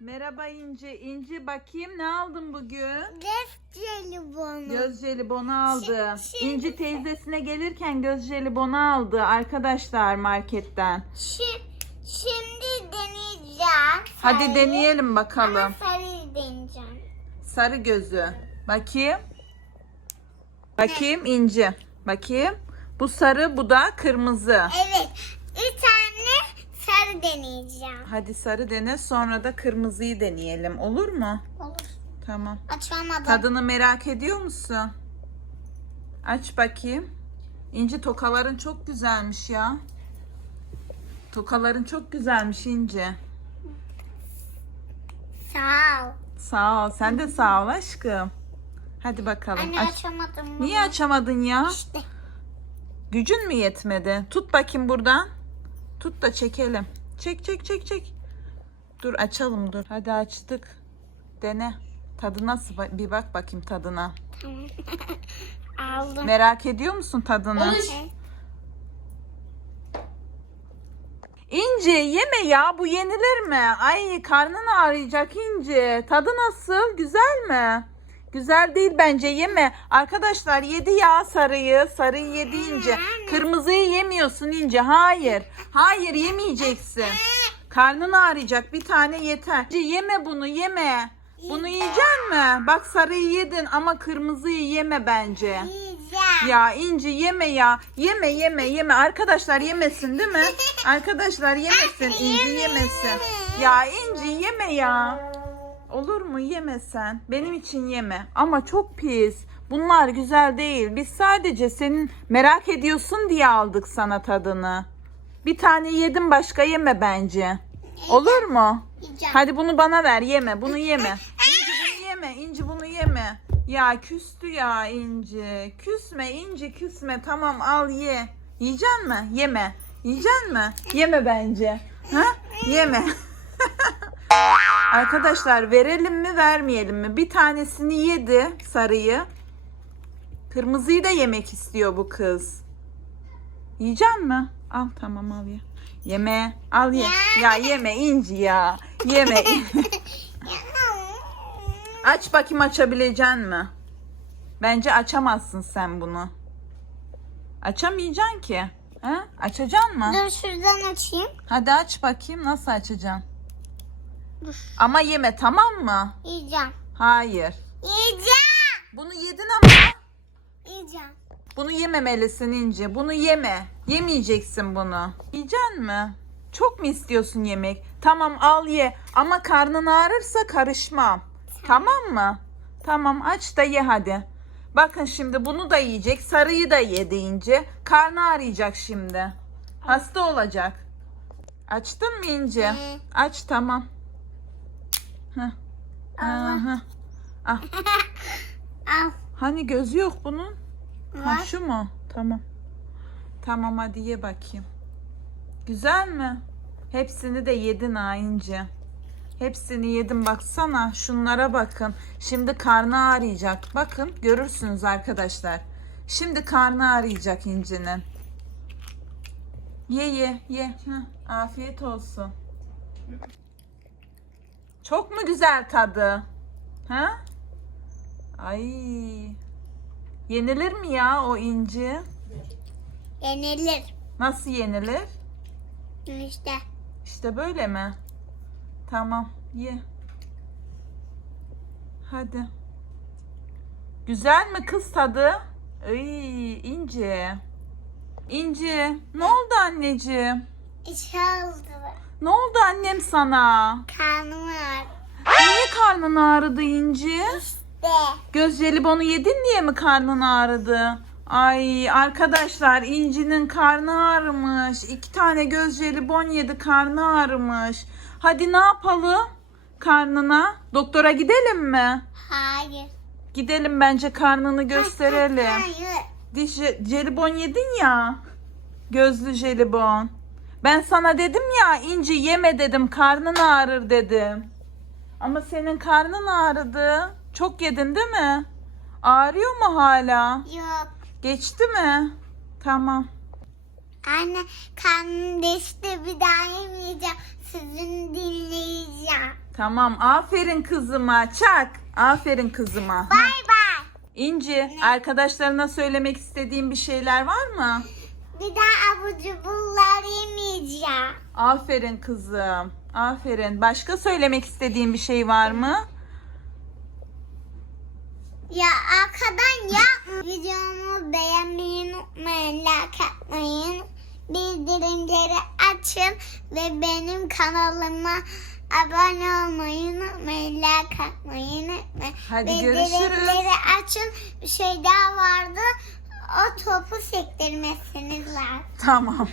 Merhaba İnci. İnci bakayım ne aldın bugün? Göz jelibonu. Göz jelibonu aldı. Şi- şimdi- İnci teyzesine gelirken göz jelibonu aldı arkadaşlar marketten. Şi- şimdi deneyeceğim. Hadi Sarıyı. deneyelim Ama bakalım. sarıyı deneyeceğim. Sarı gözü. Bakayım. Bakayım İnci. Bakayım. Bu sarı bu da kırmızı. Evet. Sarı deneyeceğim. Hadi sarı dene sonra da kırmızıyı deneyelim olur mu? Olur. Tamam. Açamadım. Tadını merak ediyor musun? Aç bakayım. İnci tokaların çok güzelmiş ya. Tokaların çok güzelmiş İnci. Sağ ol. Sağ ol. Sen de sağ ol aşkım. Hadi bakalım. Anne Aç. açamadım. bunu. Niye açamadın ya? İşte. Gücün mü yetmedi? Tut bakayım buradan. Tut da çekelim. Çek çek çek çek. Dur açalım dur. Hadi açtık. Dene. Tadı nasıl? Bir bak bakayım tadına. Aldım. Merak ediyor musun tadını? İnci yeme ya bu yenilir mi? Ay karnın ağrıyacak İnci. Tadı nasıl? Güzel mi? Güzel değil bence yeme. Arkadaşlar yedi ya sarıyı. Sarıyı yedi İnci. Kırmızıyı yemiyorsun İnci. Hayır. Hayır yemeyeceksin. Karnın ağrıyacak bir tane yeter. Yeme bunu yeme. Bunu yiyecek mi? Bak sarıyı yedin ama kırmızıyı yeme bence. Ya İnci yeme ya. Yeme yeme yeme. Arkadaşlar yemesin değil mi? Arkadaşlar yemesin. İnci yemesin. Ya İnci yeme ya. Olur mu yemesen? Benim için yeme. Ama çok pis. Bunlar güzel değil. Biz sadece senin merak ediyorsun diye aldık sana tadını. Bir tane yedim başka yeme bence. Olur mu? Yiyeceğim. Hadi bunu bana ver yeme. Bunu yeme. İnci bunu yeme. İnci bunu yeme. Ya küstü ya İnci. Küsme İnci küsme. Tamam al ye. Yiyecek mi? Yeme. Yiyecek mi? Yeme bence. Ha? Yeme. Arkadaşlar verelim mi vermeyelim mi? Bir tanesini yedi sarıyı. Kırmızıyı da yemek istiyor bu kız. Yiyecek mi? Al tamam al ye. Yeme. Al ye. Ya yeme İnci ya. Yeme. Aç bakayım açabileceksin mi? Bence açamazsın sen bunu. Açamayacaksın ki. Ha? Açacaksın mı? Dur şuradan açayım. Hadi aç bakayım nasıl açacaksın. Ama yeme tamam mı? Yiyeceğim. Hayır. Yiyeceğim. Bunu yedin ama Yiyeceğim. bunu yememelisin İnci. Bunu yeme. Yemeyeceksin bunu. Yiyeceksin mi? Çok mu istiyorsun yemek? Tamam al ye. Ama karnın ağrırsa karışmam. Tamam mı? Tamam aç da ye hadi. Bakın şimdi bunu da yiyecek. Sarıyı da ye deyince. Karnı ağrıyacak şimdi. Hasta olacak. Açtın mı İnci? Aç tamam. Heh. Aha. Ah, Al. hani gözü yok bunun? Ha Var. şu mu? Tamam. Tamam hadi ye bakayım. Güzel mi? Hepsini de yedin İnci. Hepsini yedim baksana. Şunlara bakın. Şimdi karnı ağrıyacak. Bakın görürsünüz arkadaşlar. Şimdi karnı ağrıyacak İnci'nin. Ye ye ye. Heh, afiyet olsun. Çok mu güzel tadı? Ha? Ay. Yenilir mi ya o inci? Yenilir. Nasıl yenilir? İşte. İşte böyle mi? Tamam, ye. Hadi. Güzel mi kız tadı? Ay, inci. İnci, ne oldu anneciğim? İşe oldu. Ne oldu annem sana? Karnım karnın ağrıdı İnci? İşte. Göz jelibonu yedin diye mi karnın ağrıdı? Ay arkadaşlar İnci'nin karnı ağrımış. İki tane göz jelibon yedi karnı ağrımış. Hadi ne yapalım karnına? Doktora gidelim mi? Hayır. Gidelim bence karnını gösterelim. Hayır. Diş jelibon yedin ya. Gözlü jelibon. Ben sana dedim ya İnci yeme dedim karnın ağrır dedim. Ama senin karnın ağrıdı. Çok yedin değil mi? Ağrıyor mu hala? Yok. Geçti mi? Tamam. Anne karnım değişti bir daha yemeyeceğim. Sizin dinleyeceğim. Tamam aferin kızıma çak. Aferin kızıma. Bay bay. İnci arkadaşlarına söylemek istediğin bir şeyler var mı? Bir daha abur cuburlar yemeyeceğim. Aferin kızım. Aferin. Başka söylemek istediğin bir şey var mı? Ya arkadan yapma. Videomu beğenmeyi unutmayın. Like atmayın. Bildirimleri açın. Ve benim kanalıma abone olmayı unutmayın. Like atmayı unutmayın. Hadi görüşürüz. Bildirimleri açın. Bir şey daha vardı. O topu sektirmezseniz lazım. Tamam.